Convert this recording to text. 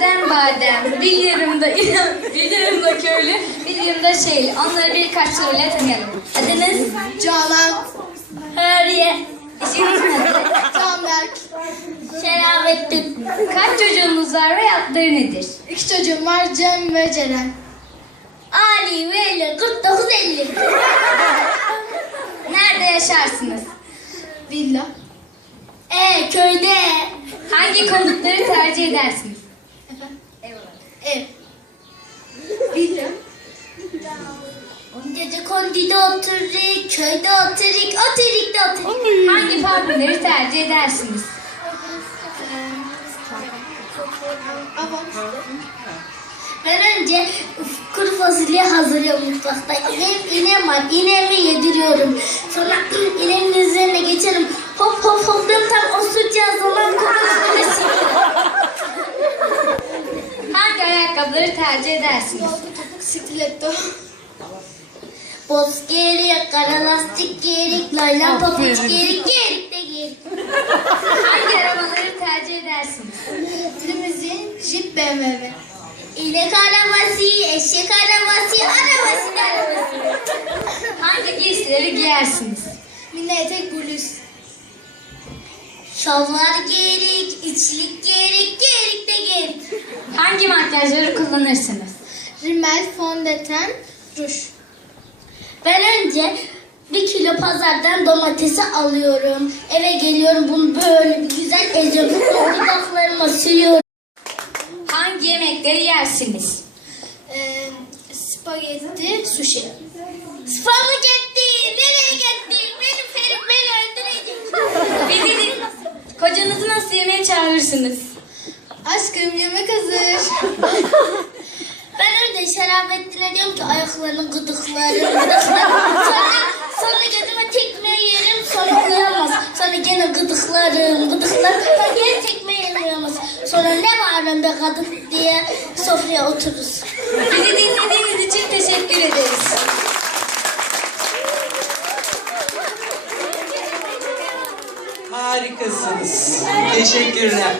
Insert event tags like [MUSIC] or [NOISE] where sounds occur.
badem badem. Bir yarımda [LAUGHS] bir yarımda köylü, bir yarımda şeyli. Onları birkaç soruyla tanıyalım. Adınız? Canan, Hürriye. İşiniz nedir? Canberk. Şerafettin. Kaç çocuğunuz var ve adları nedir? İki çocuğum var Cem ve Ceren. Ali, Veli, 49, 50. Nerede yaşarsınız? Villa. Ee, köyde. Hangi konutları tercih edersiniz? Kondide otururuk, köyde otururuk da otururuk. Hangi parfümleri tercih edersiniz? Ben önce kuru fasulye hazırlıyorum mutfakta. İnem, inem var, inemi yediriyorum. Sonra [CLEARS THROAT] inemin üzerine geçerim. Hop hop hopluyorum tam osuracağı zaman. Hangi ayakkabıları tercih edersiniz? Stiletto. Boz gerek, kara lastik gerek, layla papuç gerek, gerek de gerek. Hangi arabaları tercih edersiniz? Limuzin, Jeep, BMW. İnek arabası, eşek arabası, arabası da arabası. Hangi giysileri giyersiniz? Mini etek, bluz. Şalvar gerek, içlik gerek, gerek de gerek. Hangi makyajları kullanırsınız? Rimel, fondöten, ruj. Ben önce bir kilo pazardan domatesi alıyorum. Eve geliyorum bunu böyle bir güzel eziyorum. Dudaklarıma sürüyorum. Hangi yemekleri yersiniz? Ee, spagetti, sushi. Spagetti! Nereye gittin? Benim ferim beni öldürecek. Bizi din- Kocanızı nasıl yemeğe çağırırsınız? Aşkım yemek hazır. [LAUGHS] Şerafettin'e diyorum ki ayaklarını gıdıklarım, gıdıklarım. Sonra, sonra gözüme tekme yerim, sonra uyuyamaz. Sonra gene gıdıklarım, gıdıklarım. Sonra gene tekme yerim uyuyamaz. Sonra ne bağırın be kadın diye sofraya otururuz. Bizi dinlediğiniz için teşekkür ederiz. Harikasınız. Teşekkürler.